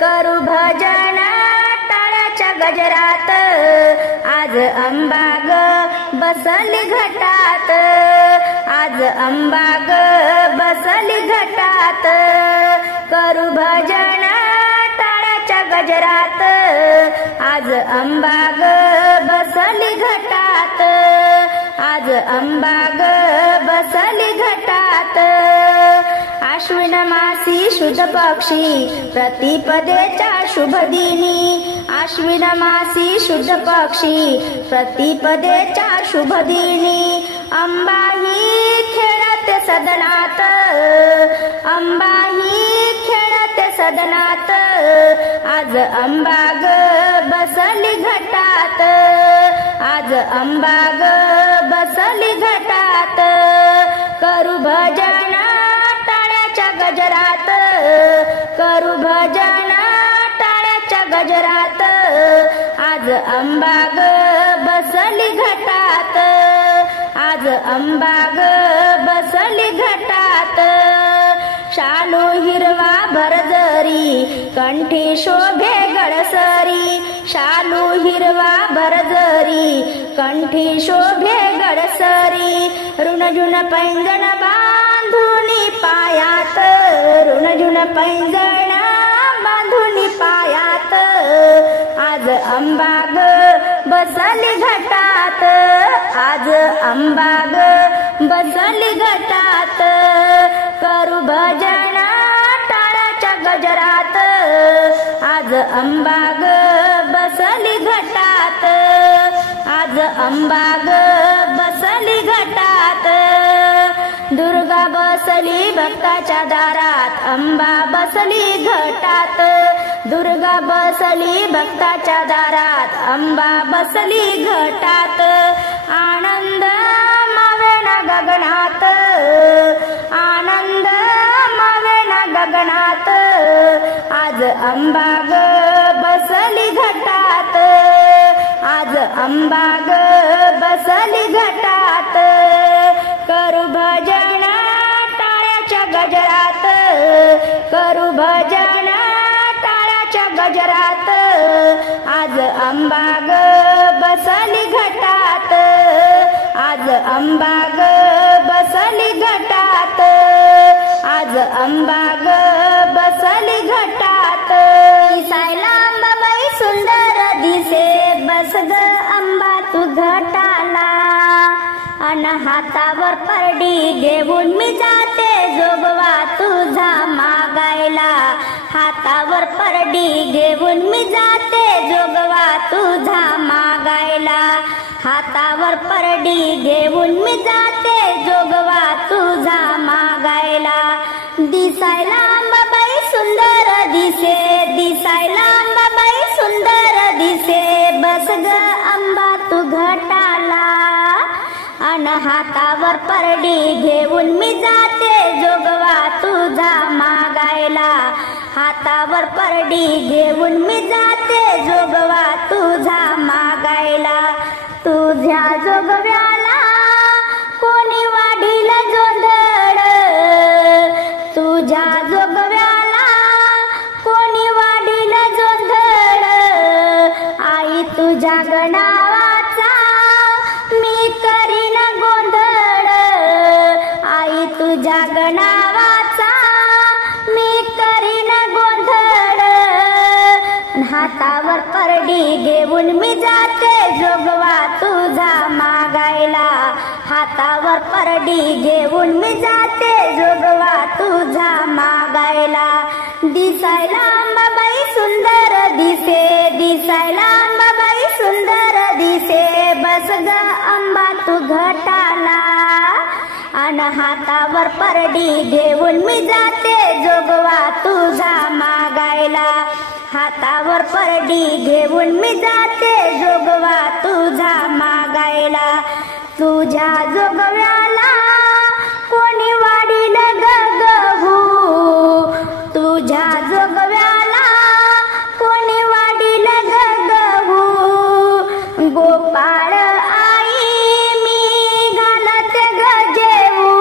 करू भजन टाळ्याच्या गजरात, आज अंबा ग बसली घटात, आज अंबा ग बसली घटात, करू भजन टाळ्याच्या गजरात, आज अंबा ग बसली घटात, आज अंबा ग बसली घटात. आश्विन मासी शुद्ध पक्षी प्रतिपदेच्या शुभ दिनी, आश्विन मासी शुद्ध पक्षी प्रतिपदेच्या शुभ दिनी, अंबा ही खेळते सदनात, अंबा ही खेळते सदनात, आज अंबा ग बसली घटात, आज अंबा ग बसली घटात, करू भजन टाळ्याच्या गजरात, करू भजन टाळ्याच्या गजरात, आज अंबा ग बसली घटात, आज अंबा ग बसली घटात. शालू हिरवा भरजरी कंठी शोभे गडसरी, शालू हिरवा भरजरी कंठी शोभे गडसरी, ऋणझुन पैंजण बांधुनी पायात, ऋणझुन पैंजण बांधुनी पायात, आज अंबा ग बसली घटात, आज अंबा ग बसली घटात, करू भजन टाळ्याच्या गजरात, आज अंबा ग बसली घटात, आज अंबा ग बसली घटात. दुर्गा बसली भक्ताच्या दारात, अंबा बसली घटात, दुर्गा बसली भक्ताच्या दारात, अंबा बसली घटात, आनंद मावेना गगनात, आनंद मावेना गगनात, आज अंबा ग बसली घटात, आज अंबा ग बसली घटात, करू भजन टाळ्याच्या गजरात, करू भजन टाळ्याच्या गजरात, आज अंबा ग बसली घटात, आज अंबा ग बसली घटात, आज अंबा ग बसली घटात. दिसायला अंबाबाई सुंदर दिसे, बस ग अंबा तू घटाला, अन हातावर परडी घेऊन मी जाते जोगवा तुझा मागायला, हातावर परडी घेऊन मी जाते जोगवा तुझा मागायला, हातावर परडी घेऊन मी जाते जोगवा तुझा मागायला. दिसायला अंबाबाई सुंदर दिसे, दिसायला अंबाबाई सुंदर दिसे, बस ग अंबा तू घटाला, अन हातावर परडी घेऊन मी जाते जोगवा तुझा मागायला, हातावर परडी घेऊन मी जाते जोगवा तुझा मागायला. तुझ्या जोगव्याला कोणी वाढील जोंधळ, तुझ्या जोगव्याला कोणी वाढील जोंधळ, आई तुझ्या गणावाचा मी करीन गोंधळ, आई तुझ्या गणावाचा मी करीन गोंधळ, हातावर परडी घेऊन मी जाते जोगवा तुझा मागायला, हातावर परडी घेऊन मी जाते जोगवा तुझा मागायला. दिसायला अंबाबाई सुंदर दिसे, दिसायला अंबाबाई सुंदर दिसे, बस ग अंबा तू घटाला, अन हातावर परडी घेऊन मी जाते जोगवा तुझा मागायला, हातावर परडी घेऊन मी जाते जोगवा तुझा मागायला. तुझ्या जोगव्याला कोणी वाढील गहू, तुझ्या जोगव्याला कोणी वाढील गहू, गोपाळ आई मी घालते गजेऊ,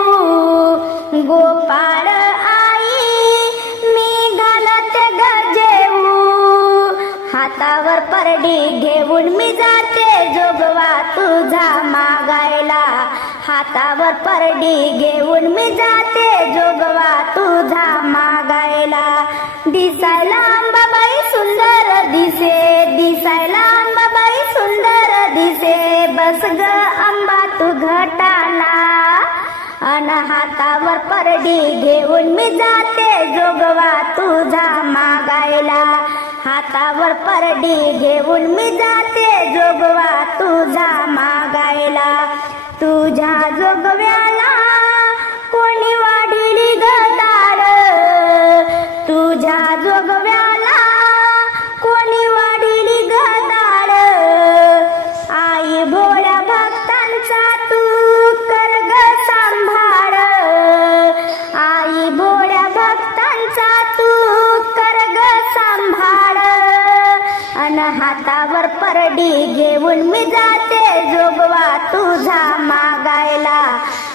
गोपाळ आई मी घालते गजेऊ, परडी घेऊन मी जाते जोगवा तुझा मागायला. हातावर परडी घेऊन मी जाते जोगवा तुझा मागायला. दिसायला अंबाबाई सुंदर दिसे, दिसायला अंबाबाई सुंदर दिसे. बस ग अंबा तू घटाला, अन हातावर परडी घेऊन मी जाते जोगवा तुझा मागायला. हातावर परडी घेऊन मी जाते जोगवा तुझा मागायला. तुझ्या जोगव्याला कोणी वाढिली गदार, तुझ्या जोगव्याला कोणी वाढिली गदार. आई भोळ्या भक्तांचा तू कर ग सांभाळ, आई भोळ्या भक्तांचा तू कर ग सांभाळ. अन हातावर परडी घेऊन मी जाते जोगवा तुझा मागायला.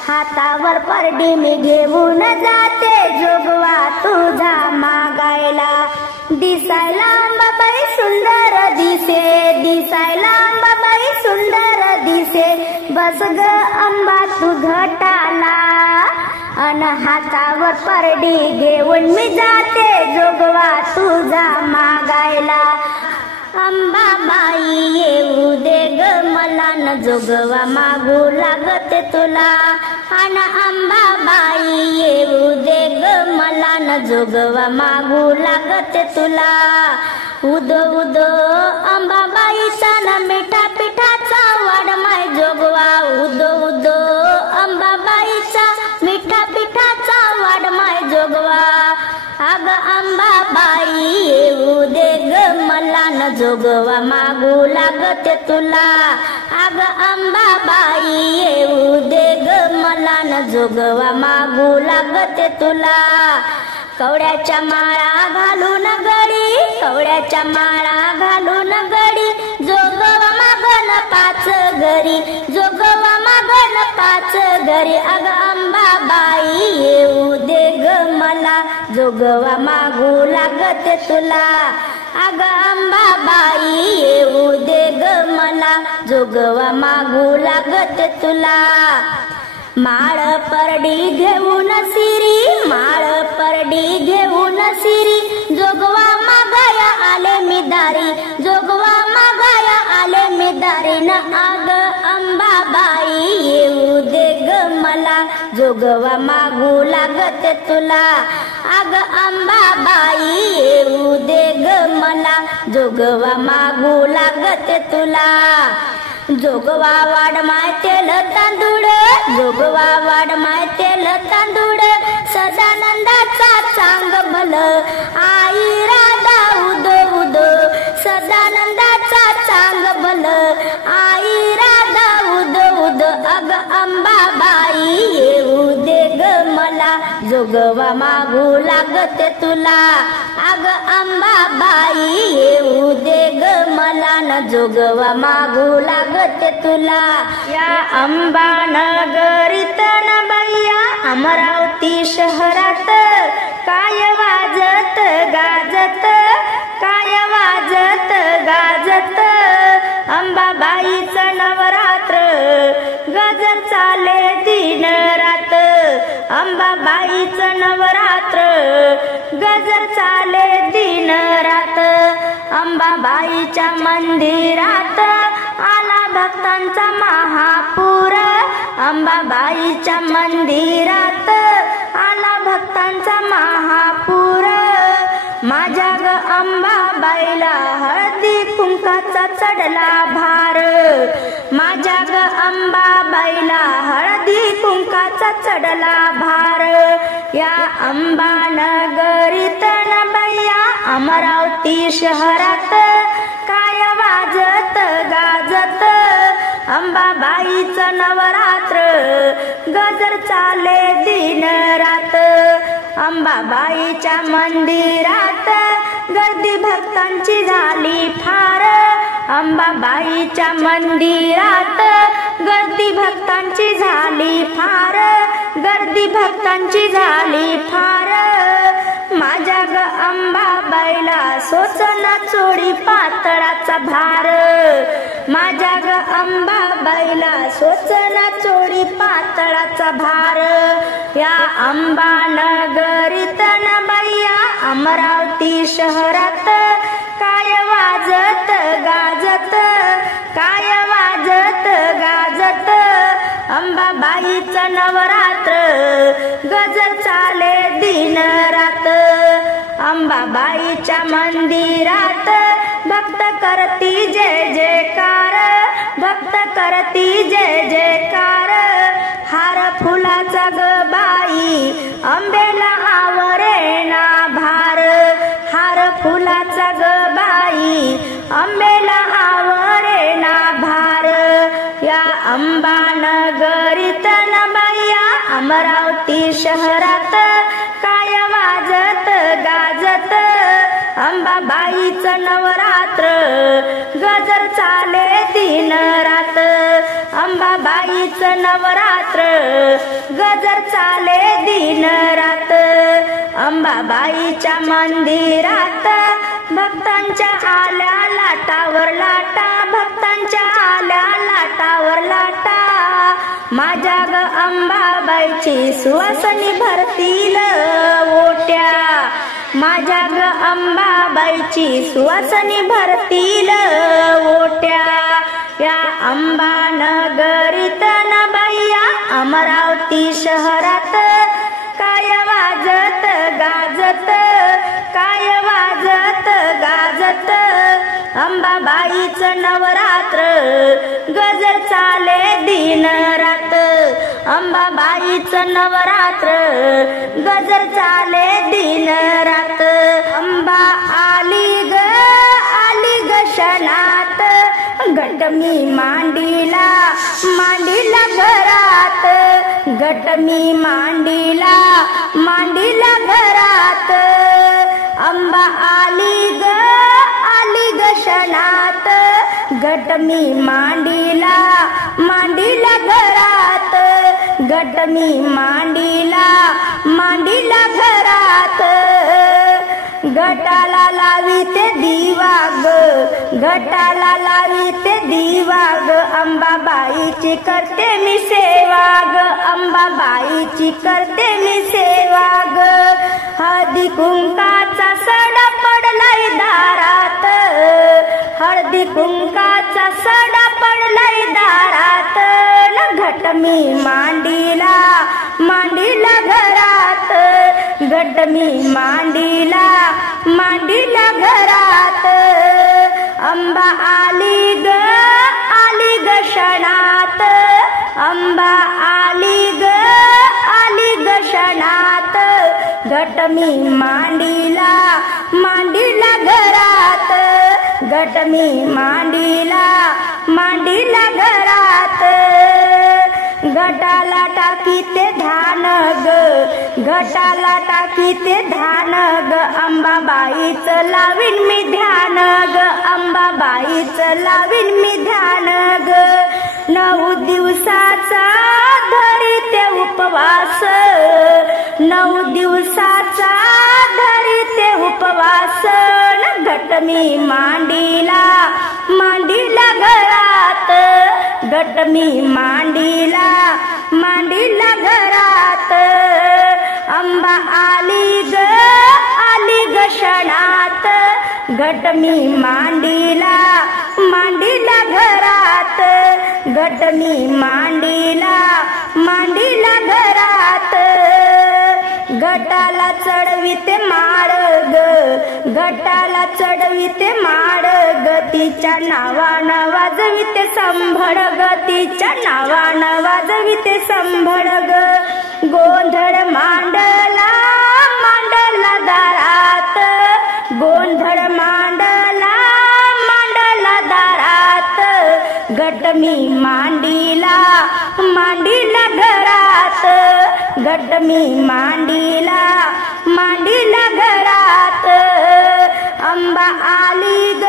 हातावर परडी मी घेऊन जाते जोगवा तुझा मागायला. दिसायला अंबाबाई सुंदर दिसे, दिसायला अंबाबाई सुंदर दिसे. बस ग अंबा तू घटाला, अन हातावर परडी घेऊन मी जाते जोगवा तुझा मागायला. अंबाबाई येऊ दे ग मला, न जोगवा मागू लागते तुला. अन अंबाबाई येऊ दे ग मला, न जोगवा मागू लागते तुला. उदो उदो अंबाबाईचा न मिठा पिठाचा वाढमाय जोगवा. उदो उदो अंबाबाईचा मिठा पिठाचा वाढमाय जोगवा. अग अंबाबाई येऊ दे ग मला, न जोगवा मागू लागते तुला. अग अंबाबाई येऊ दे ग मला, न जोगवा मागू लागते तुला. कवड्याच्या माळा घालून गडी, कवड्याच्या माळा घालून गडी. जोगवा मागन पाच घरी, जोगवा मागन पाच घरी. अग अंबाबाई येऊ दे ग मला, जोगवा मागू लागते तुला. अग अंबाबाई येऊ दे ग मला, जोगवा मागू लागते तुला. माळ परडी घेऊन सिरी, माळ परडी घेऊन सिरी. जोगवा मागाया आले मी दारी, जोगवा मागाया आले मी दारी. न अग अंबाबाई येऊ दे ग मला, जोगवा मागू लागते तुला. अग अंबाबाई येऊ दे ग मला, जोगवा मागू लागते तुला. जोगवा वाढमाय तेल तांदूळ, जोगवा वाढमाय तेल तांदूळ. सदानंदाचा चांग भल, आई राधा उदो उदो. सदानंदाचा चांग भल, आई राधा उदो उदो. अग अंबाबाई येऊ दे ग मला, जोगवा मागू लागते तुला. अग अंबाबाई येऊ दे ग मला, न जोगवा मागू लागते तुला. या अंबानगरीत न बैया अमरावती शहरात. काय वाजत गाजत, काय वाजत गाजत. अंबाबाईचं नवरात्र गजर चाले दिन रात. अंबाबाईचं नवरात्र गजर चाले दिन रात. अंबाबाईच्या मंदिरात आला भक्तांचा महापूर. अंबाबाईच्या मंदिरात आला भक्तांचा महापूर. माझ्या ग अंबाबाईला हळदी कुंकाचा चढला भार. माझ्या ग अंबाबाईला हळदी कुंकाचा चढला भार. या अंबानगरीत न बैया अमरावती शहरात. काय वाजत गाजत अंबाबाईचं नवरात्र गजर चाले दिन रात. अंबाबाईच्या मंदिरात गर्दी भक्तांची झाली फार. अंबाबाईच्या मंदिरात गर्दी भक्तांची झाली फार. गर्दी भक्तांची झाली फार. माझ्या ग अंबाबाईला सोचना चोळी पातळाचा भार, माझ्या ग अंबाबाईला सोचना चोळी पातळाचा भार. या अंबा नगरीत न बैया अमरावती शहरात काय वाजत गाजत, काय वाजत गाजत. अंबाबाईचं नवरात्र गजर चाले दिन रात. अंबाबाईच्या मंदिरात भक्त करती जय जयकार, भक्त करती जय जयकार. हार फुलाचा ग बाई अंबेला आवरेना भार, हार फुलाचा ग बाई अंबेला आवरेना भार. या अंबा नगरीत न बैया अमरावती शहरात काय वाजत गाजत. अंबाबाईचं नवरात्र गजर चाले दिन रात, अंबाबाईचं नवरात्र गजर चाले दिन रात. अंबाबाईच्या मंदिरात भक्तांच्या आल्या लाटावर लाटा, भक्तांच्या आल्या लाटावर लाटा. माझ्या ग अंबाबाईची सुवासनी भरतील ओट्या, माझ्या ग अंबाबाईची सुवासनी भरतील ओट्या. या अंबा नगरीत न बैया अमरावती शहरात काय वाजत गाजत, काय वाजत गाजत. अंबाबाईचं नवरात्र गजर चाले दिन रात, अंबाबाईचं नवरात्र गजर चाले दिन रात. अंबा आली ग क्षणात, घट मी मांडीला मांडीला घरात, घट मी मांडीला मांडीला घरात. अंबा आली ग क्षणात, घट मी मांडीला मांडीला घरात, घट मी मांडीला मांडीला घरात. घटाला लावीते दिवा ग, घटाला लावीते दिवा ग. अंबाबाईची करते मी सेवा ग, अंबाबाईची करते मी सेवा ग. हळदी कुंकाचा सडा पडलाय दारात, हळदी कुंकाचा सडा पडलाय दारात. घट मी मांडीला मांडीला घरात, घट मी मांडीला मांडीला घरात. अंबा आली ग क्षणात, अंबा आली ग क्षणात. घट मी मांडीला मांडीला घरात, घट मी मांडीला मांडीला घरात. घटाला टाकीते धान ग, घटाला टाकीते धान ग. अंबाबाईचं लावीन मी ध्यान ग, अंबाबाईचं लावीन मी ध्यान ग. 9 दिवसाचा धरीते उपवास, 9 दिवसाचा धरीते उपवास. घट मी मांडीला मांडीला घरात, घट मी मांडीला मांडीला घरात. अंबा आली ग क्षणात, घट मी मांडीला मांडीला घरात, घट मी मांडीला मांडीला घरात. घटाला चढविते माळ ग, घटाला चढविते माळ ग. तिच्या नावानं वाजविते संभळ ग, तिच्या नावानं वाजविते संभळ ग. गोंधळ मांडला मांडला दारात, गोंधळ मांडला मांडला दारात. घट मी मांडीला मांडीला घरात, घट मी मांडीला मांडीला घरात. अंबा आली ग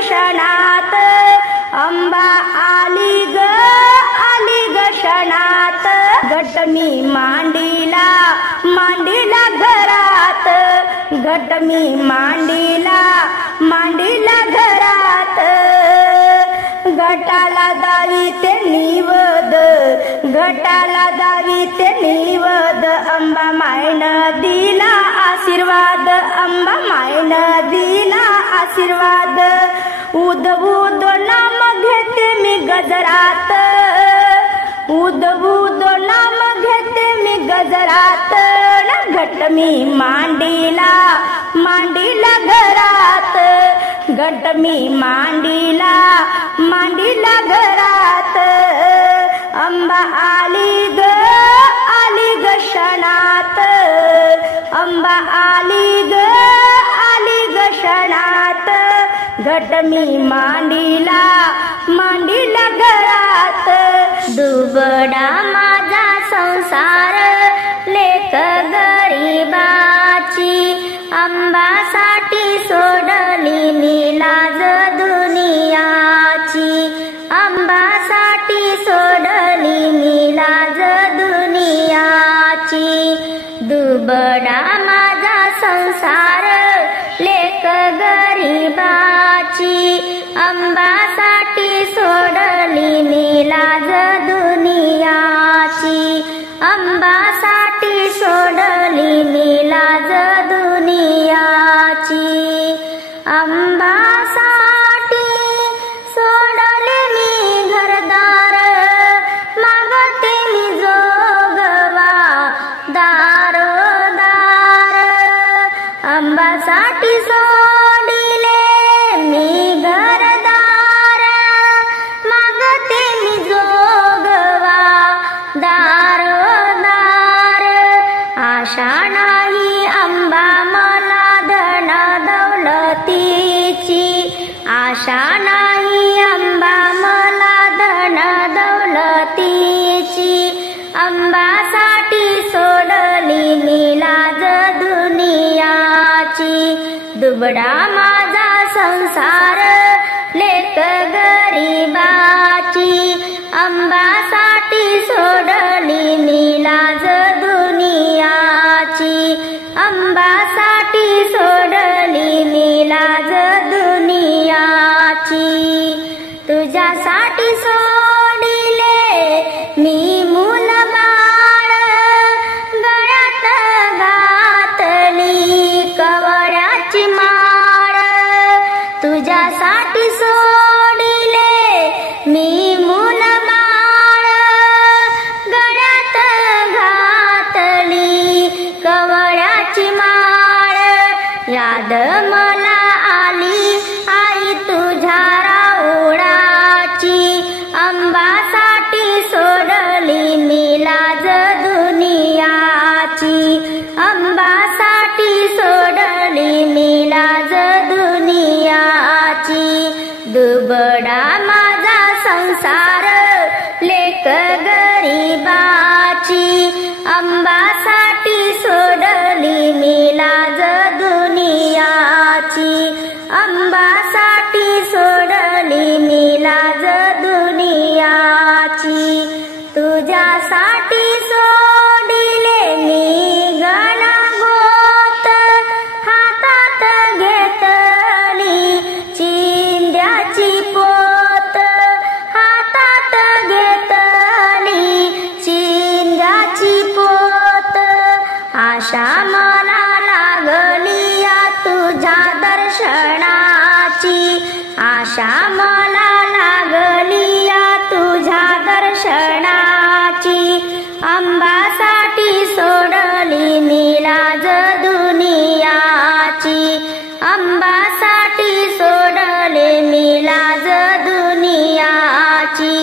क्षणात, अंबा आली ग क्षणात. घट मी मांडीला मांडीला घरात. घट मी मांडीला घरात घटाला दावी ते निवद घटाला दावी ते निवद अंबा मायनं दिला आशीर्वाद अंबा मायनं दिला आशीर्वाद उद उद नाम घेते मी गजरात उद उद नाम घेते मी गजरात घट मी मांडीला घरात घट मी मांडीला घरात अंबा आली ग क्षणात अंबा आली ग क्षणात घट मी मांडीला घरात दुबडा माझा संसार लेक गरीबाची अंबासाठी सोडली मी लाज दुनियाची अंबासाठी सोडली मी लाज दुनियाची दुबडा माझा संसार लेक गरीबाची अंबासाठी सोडली मी लाज दुनियाची अंबासाठी सोडली मी लाज दुनियाची अंबासाठी सोडले मी घरदार मागते मी जोगवा दार अंबासाठी सोडिले मी घरदार मागते मी जोगवा दार आशा नाही अंबा मला धन दौलतीची आशा नाही अंबा मला धन दौलतीची अंबासाठी सोडली मी लाज दुनियाची दुबडा माझा संसार लेक गरीबाची अंबासाठी सोडली मी लाज दुनियाची अंबासाठी सोडली मी लाज दुनियाची तुझ्यासाठी सोडिले मी मूल बाळ गळ्यात घातली कवड्याची माळ तुझ्यासाठी सोडिले मी मूल बाळ गळ्यात घातली कवड्याची माळ याद मला आली आई तुझ्या राऊळाची अंबासाठी सोडली मी लाज दुनियाची अंबासाठी सोडली मी लाज दुनियाची दुबडा माझा संसार लेक गरीबाची अंबासाठी सोडली मी लाज दुनियाची अंबासाठी सोडली मी लाज दुनियाची तुझ्यासाठी सोडिले मी गणगोत हातात घेतली चिंध्याची पोत हातात घेतली चिंध्याची पोत आशा मला लागली या तुझ्या दर्शनाची आशा मला लागली या तुझ्या दर्शनाची अंबासाठी सोडली मी लाज दुनियाची अंबासाठी सोडले मी लाज दुनियाची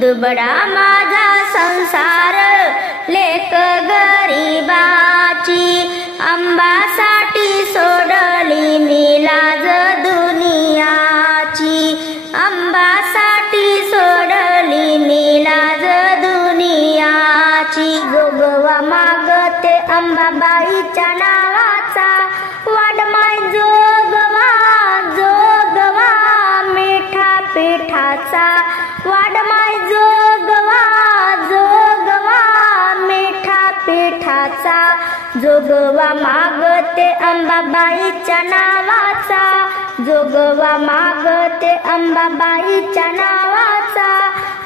दुबडा माझा संसार लेक गरीबाची अंबासाठी सोडली मी लाज दुनियाची अंबासाठी सोडली मी लाज दुनियाची जोगवा मागते अंबाबाईच्या नावाचा वाडमाय जोगवा जोगवा मिठा पिठाचा वाडमाय जोगवा जोगवा मिठा पिठाचा जोगवा मागते मागते अंबाबाईच्या नावाचा, जोगवा मागते अंबाबाईच्या नावाचा,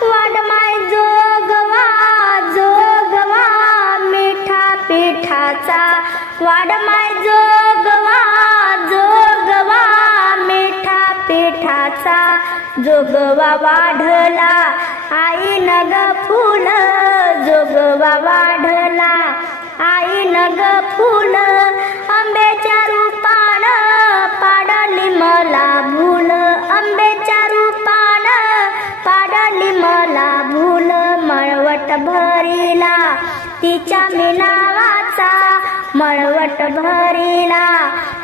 वाडमाय जोगवा जोगवा मिठा पिठाचा, वाडमाय जोगवा जोगवा मिठा पिठाचा, जोगवा वाढला आई नग फूल, जोगवा वाढला आई नग फूल, आंब्याच्या रूपान पाडली मला भूल, आंब्याच्या रूपान पाडली मला भूल, मळवट भरिला तिच्या मी नावाचा, मळवट भरिला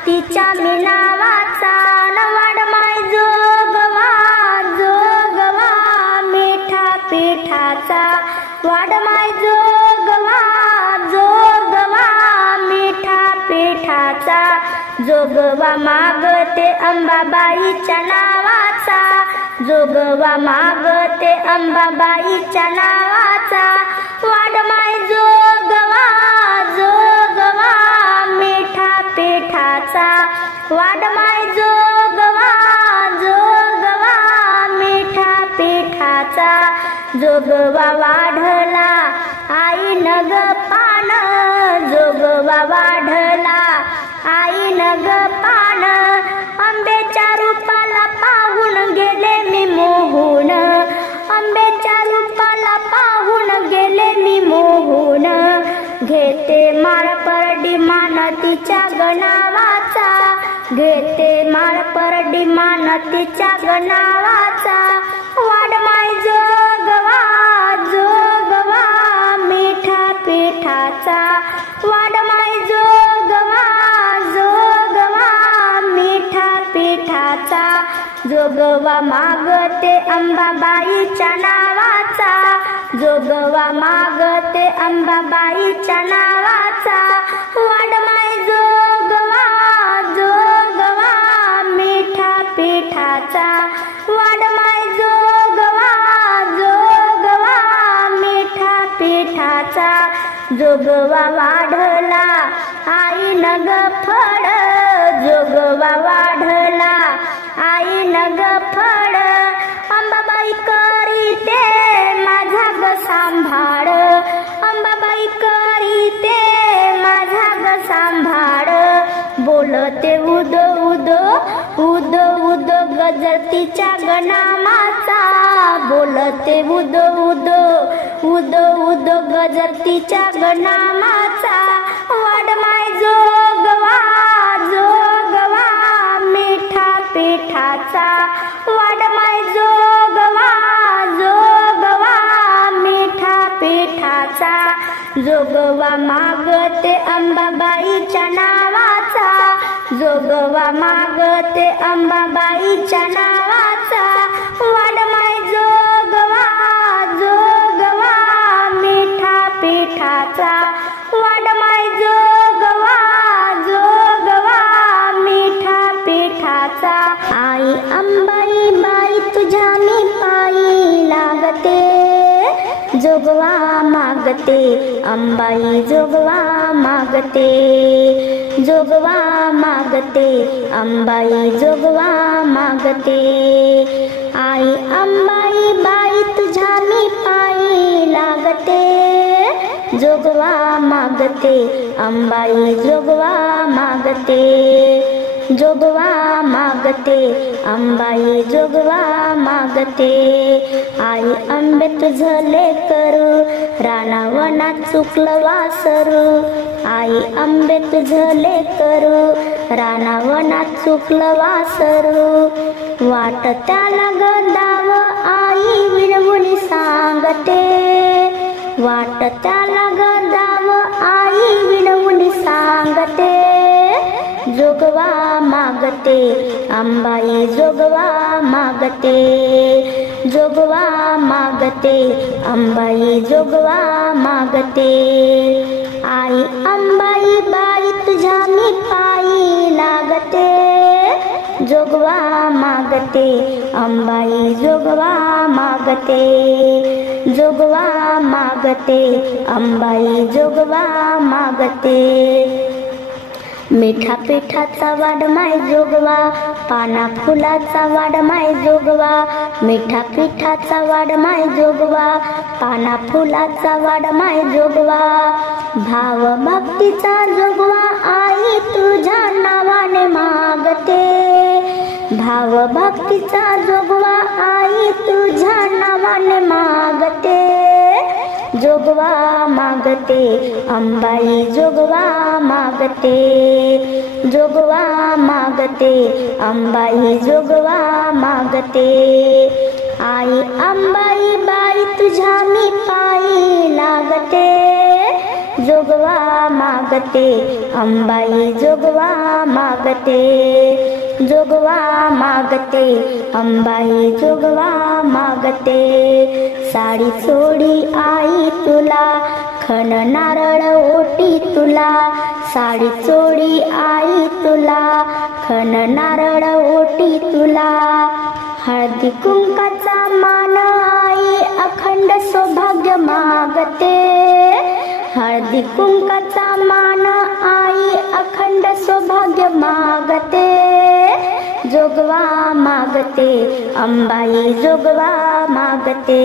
तिच्या मी नावाचा, वाडमाय जोगवा जोगवा मिठा पिठाचा, वाडमाय जोगवा जोगवा मिठा पिठाचा, जोगवा मागते अंबाबाईच्या नावाचा, जोगवा मागते अंबाबाईच्या नावाचा, वाडमाय जोगवा जोगवा मिठा पिठाचा, वाडमाय जोगवा जोगवा मिठा पिठाचा, जोगवा वाढला आई नग पान, जोगवा वाढला आई नग पान, आंब्याच्या रूपाला पाहून गेले मी मोहून, आंब्याच्या रूपाला पाहून गेले मी मोहून, घेते माळ परडी मान तिच्या गणावाचा, घेते माळ परडी मान तिच्या गणावाचा, वाडमाय जोगवा जोगवा मिठा पिठाचा, वाडमाय जोगवा जोगवा मिठा पिठाचा, जोगवा मागते अंबाबाईच्या नावाचा, जोगवा मागते अंबाबाईच्या नावाचा, वाडमाय जोगवा जोगवा मिठा पिठाचा, वाडमाय जोगवा जोगवा मिठा पिठाचा, जोगवा वाढला आई नग फळ, जोगवा वाढला आई नग फळ, अंबाबाई करीते माझा ग सांभाळ, अंबाबाई करीते माझा ग सांभाळ, बोलते उद उद उद उद गजतीच्या गणामाचा, बोलते उद उद उद उद गजतीच्या गणामाचा, वाडमाय जोगवा जोगवा मिठा पिठाचा, वाडमाय जोगवा जोगवा मिठा पिठाचा, जोगवा मागते अंबाबाईच्या नावाचा, जोगवा मागते अंबाबाईच्या नावाचा, वाडमाय जोगवा जोगवा मिठा पिठाचा, वाडमाय जोगवा जोगवा मिठा पिठाचा, आई अंबाई बाई तुझ्या मी पायी लागते, जोगवा मागते अंबाई जोगवा मागते, जोगवा मागते अंबाई जोगवा मागते, आई अंबाई बाई तुझ्या मी पायी लागते, जोगवा मागते अंबाई जोगवा मागते, जोगवा मागते अंबाई जोगवा मागते, आई आंबे तुझले करू रानावनात चुकलं वासरू, आई आंबे तुझले करू रानावनात चुकलं वासरू, वाट त्याला गंधाव आई विनवणी सांगते, वाट त्याला गंधाव आई विनवणी सांगते, जोगवा मागते अंबाई जोगवा मागते, जोगवा मागते अंबाई जोगवा मागते, आई अंबाई बाई तुझ्या मी पायी लागते, जोगवा मागते अंबाई जोगवा मागते, जोगवा मागते अंबाई जोगवा मागते, मिठा पिठाचा वाढ माय जोगवा, पाना फुलाचा वाढ माय जोगवा, मिठा पिठाचा वाढ माय जोगवा, पाना फुलाचा वाढ माय जोगवा, भाव भक्तीचा जोगवा आई तुझ्या नावाने मागते, भाव भक्तीचा जोगवा आई तुझ्या नावाने मागते, जोगवा मागते अंबाई जोगवा मागते, जोगवा मागते अंबाई जोगवा मागते, आई अंबाई बाई तुझ्या मी पायी लागते, जोगवा मागते अंबाई जोगवा मागते, जोगवा मागते अंबाई जोगवा मागते, साडी चोडी आई तुला, खण नारळ ओटी तुला, साडी चोडी आई तुला, खण नारळ ओटी तुला, हळदी कुंकाचा मान आई अखंड सौभाग्य मागते, हळदी कुंकाचा मान आई अखंड सौभाग्य मागते, जोगवा मागते अंबाई जोगवा मागते,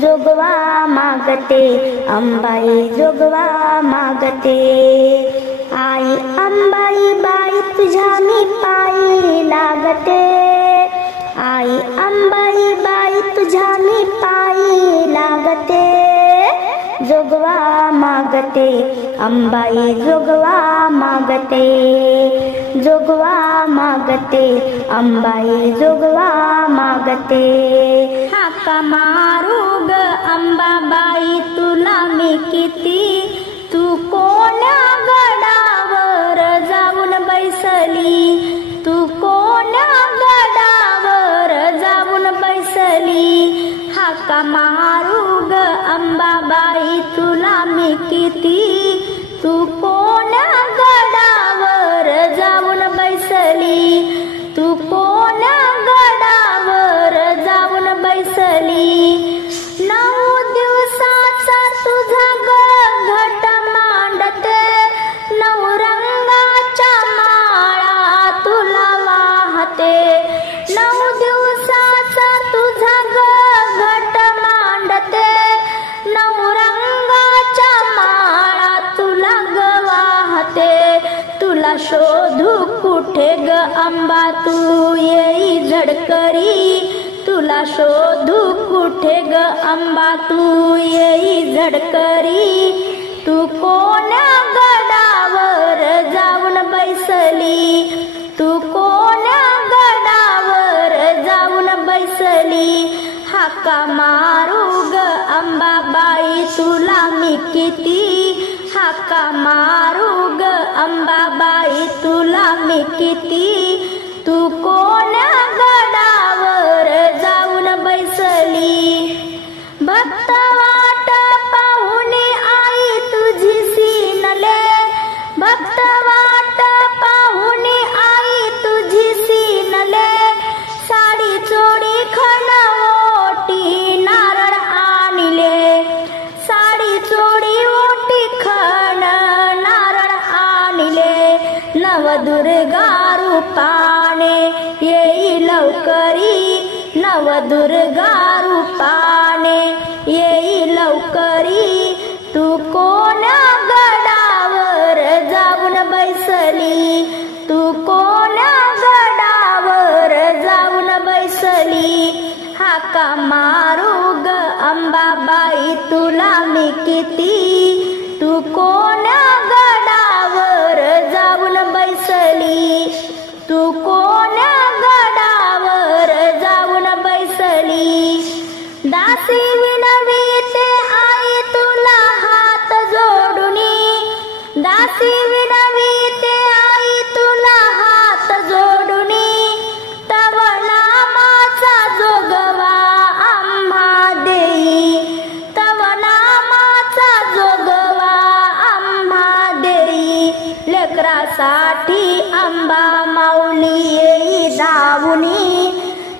जोगवा मागते अंबाई जोगवा मागते, आई अंबाई बाई तुझ्या मी पायी लागते, आई अंबाई बाई तुझ्या मी पायी लागते, जोगवा मागते अंबाई जोगवा मागते, जोगवा मागते अंबाई जोगवा मागते, हाका मारू ग अंबाबाई तुला मी किती, तू कोण्या गडावर जाऊन बैसली, तू कोण्या गडावर जाऊन बैसली, हाका मारू ग अंबाबाई तुला मी किती, तू कोण्या गडावर जाऊन बैसली, तू कोण्या गडावर जाऊन बैसली, 9 दिवसाचा तुझा घट मांडते, 9 रंगाच्या माळा तुला वाहते, 9 दिवसाचा तुझा घट मांडते, 9 रंगाच्या माळा तुला वाहते, तुला शोधू कुठे ग अंबा तू येई झडकरी, तुला शोधू कुठे ग अंबा तू येई झडकरी, तू कोण्या गडावर जाऊन बैसली, तू कोण्या गडावर जाऊन बैसली, हाका मारू ग अंबाबाई तुला मी किती, हाका मारू ग अंबाबाई तुला मी किती, तू कोण्या गडावर जाऊन बैसली, भक्त वाट पाहुणे आई तुझी सीनले, भक्त वाट पाहुणे आई तुझी सीनले, साडी चोडी खण ओटी नारळ आणले, साडी चोडी ओटी खण नारळ आणले, नवदुर्गा रूपाने येई लवकरी, नवदुर्गा रूपाने येई लवकरी, तू कोण्या गडावर जाऊन बैसली, तू कोण्या गडावर जाऊन बैसली, हाका मारू ग अंबाबाई तुला मी किती, तू कोण्या गडावर जाऊन बैसली, तू कोण्या गडावर जाऊन बैसली, दासी विनवीते आई तुला हात जोडुनी, दासी विनवीते आई तुला हात जोडुनी, तव नामाचा जोगवा आम्हा देई, तव नामाचा जोगवा आम्हा देई, लेकरासाठी अंबा माऊली येई धावुनी,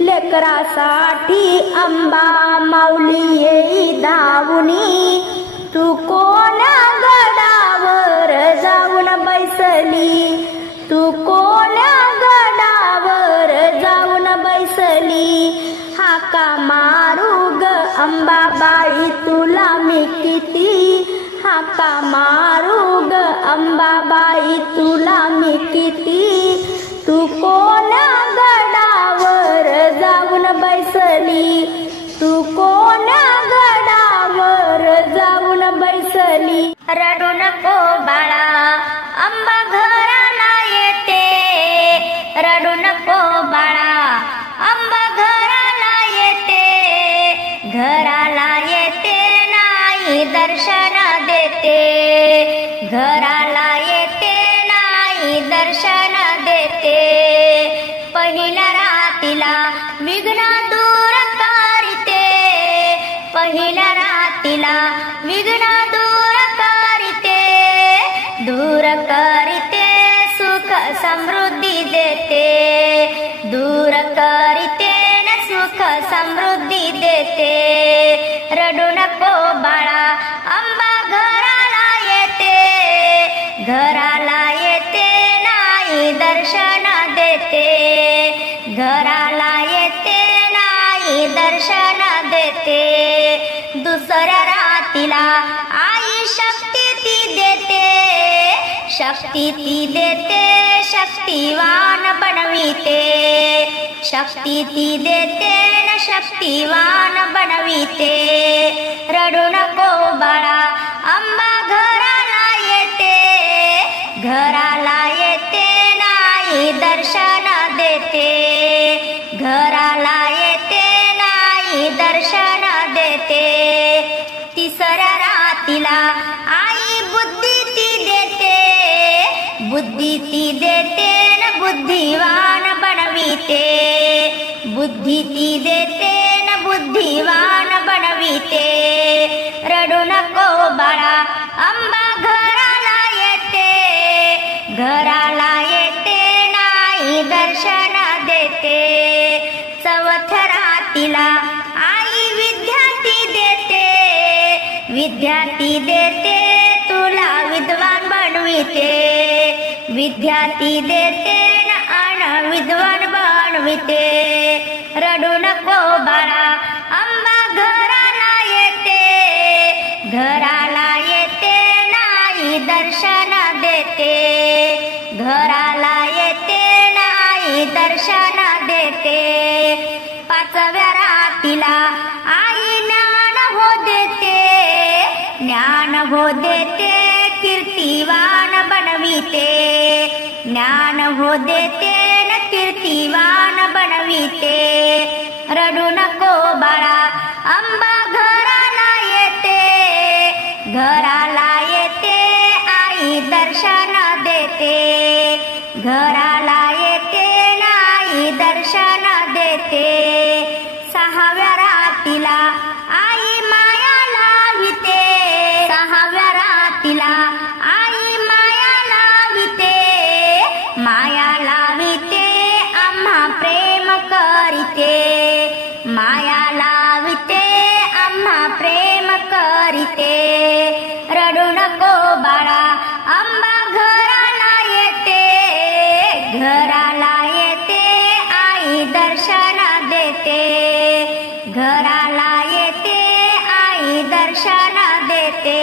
लेकरासाठी अंबा माऊली येई धावुनी, तू कोण्या गडावर जाऊन बैसली, हाका मारू ग अंबाबाई तुला मी किती, तू कोण्या गडावर जाऊन बैसली, तू कोण्या गडावर जाऊन बैसली. रडू नको बाळा अंबा घराला येते, रडू नको बाळा अंबा घराला येते, घराला येते नाही दर्शन देते, घराला येते नाही दर्शन देते. पहिल्या रातीला विघ्न दूर करीते, पहिल्या रातीला विघ्न दूर करीते, दूर करीते सुख समृद्धी देते, दूर करीते न सुख समृद्धी देते. रडू नको बाळा अंबा घराला येते, घराला येते नाही दर्शन देते, घराला येते नाही दर्शन देते. दुसऱ्या रातीला आई शक्ती ती देते, शक्ती ती देते शक्तिवान बनविते, शक्ती ती देते न शक्तिवान बनविते. रडू नको बाळा अंबा घराला येते, घराला येते नाही दर्शन देते, घराला येते नाही दर्शन देते. तिसऱ्या रातीला आई बुद्धी ती देते, बुद्धी ती देते न बुद्धिवान बनविते, बुद्धी ती देते न बुद्धिवान बनविते. रडू नको बाळा अंबा घराला येते, घराला येते नाही दर्शन देते. चौथ्या रातीला आई विद्या ती देते, विद्या ती देते तुला विद्वान बनविते, विद्या ती देते न विद्वान बनविते. रडू नको बाळा अंबा घराला येते, घराला येते नाही दर्शन देते, घराला येते नाही दर्शन देते. पाचव्या रातीला आई ज्ञान हो देते, ज्ञान हो देते कीर्तिवान बनविते, ज्ञान हो देते न कीर्तिवान बनविते. रडू नको बाळा अंबा घराला येते, घराला येते आई दर्शन देते, घराला येते नाही दर्शन देते. सहाव्या रातीला आई माया लाविते, सहाव्या रातीला आई माया लाविते, माया लाविते आम्हा प्रेम करीते, माया लाविते आम्हा प्रेम करीते. रडू नको बाळा अंबा घराला येते, घराला येते आई दर्शन देते, घराला येते आई दर्शन देते.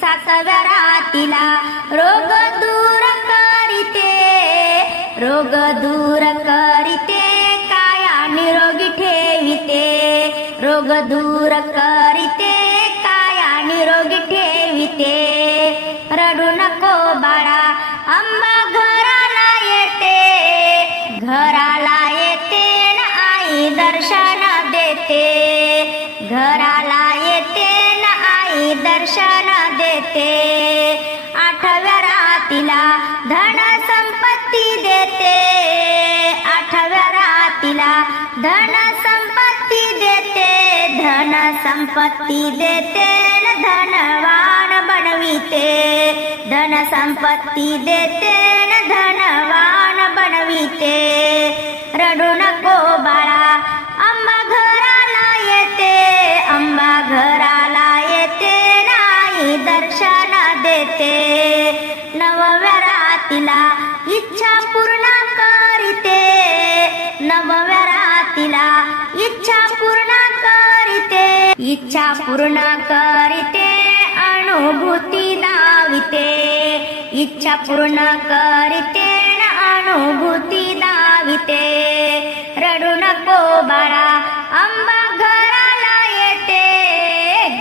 सातव्या रातीला रोग दूर करीते, रोग दूर करीते काया निरोगी ठेविते, रोग दूर करीते काया निरोगी ठेविते. रडू नको बाळा अंबा घराला येते, घराला येते न आई दर्शन देते, घराला येते न आई दर्शन देते. आठव्या रातीला धन संपत्ती देते, आठव्या रातीला धन संपत्ती देते, धन संपत्ती देते न धनवान बनविते, धन संपत्ती देते न धनवान बनविते. रडू नको बाळा अंबा घराला येते, अंबा घराला येते नाही दर्शन देते. नवव्या रातीला इच्छा पूर्ण करीते, नवव्या रातीला इच्छा पूर्ण करीते, इच्छा पूर्ण करीते अनुभूती दाविते, इच्छा पूर्ण करीते अनुभूती दाविते. रडू नको बाळा अंबा घराला येते,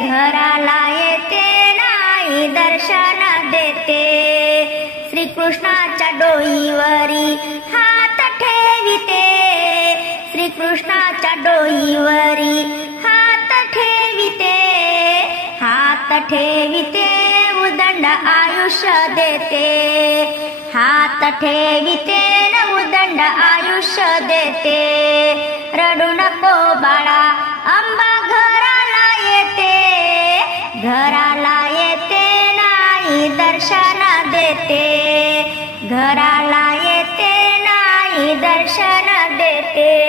घराला येते नाही दर्शन देते. श्रीकृष्णाच्या डोईवरी हात ठेविते, श्रीकृष्णाच्या डोईवरी हात ठेविते, हात ठेविते उदंड आयुष्य देते, हात ठेविते न उदंड आयुष्य देते. रडू नको बाळा अंबा घराला येते, घराला येते नाही दर्शन देते, घराला येते नाही दर्शन देते.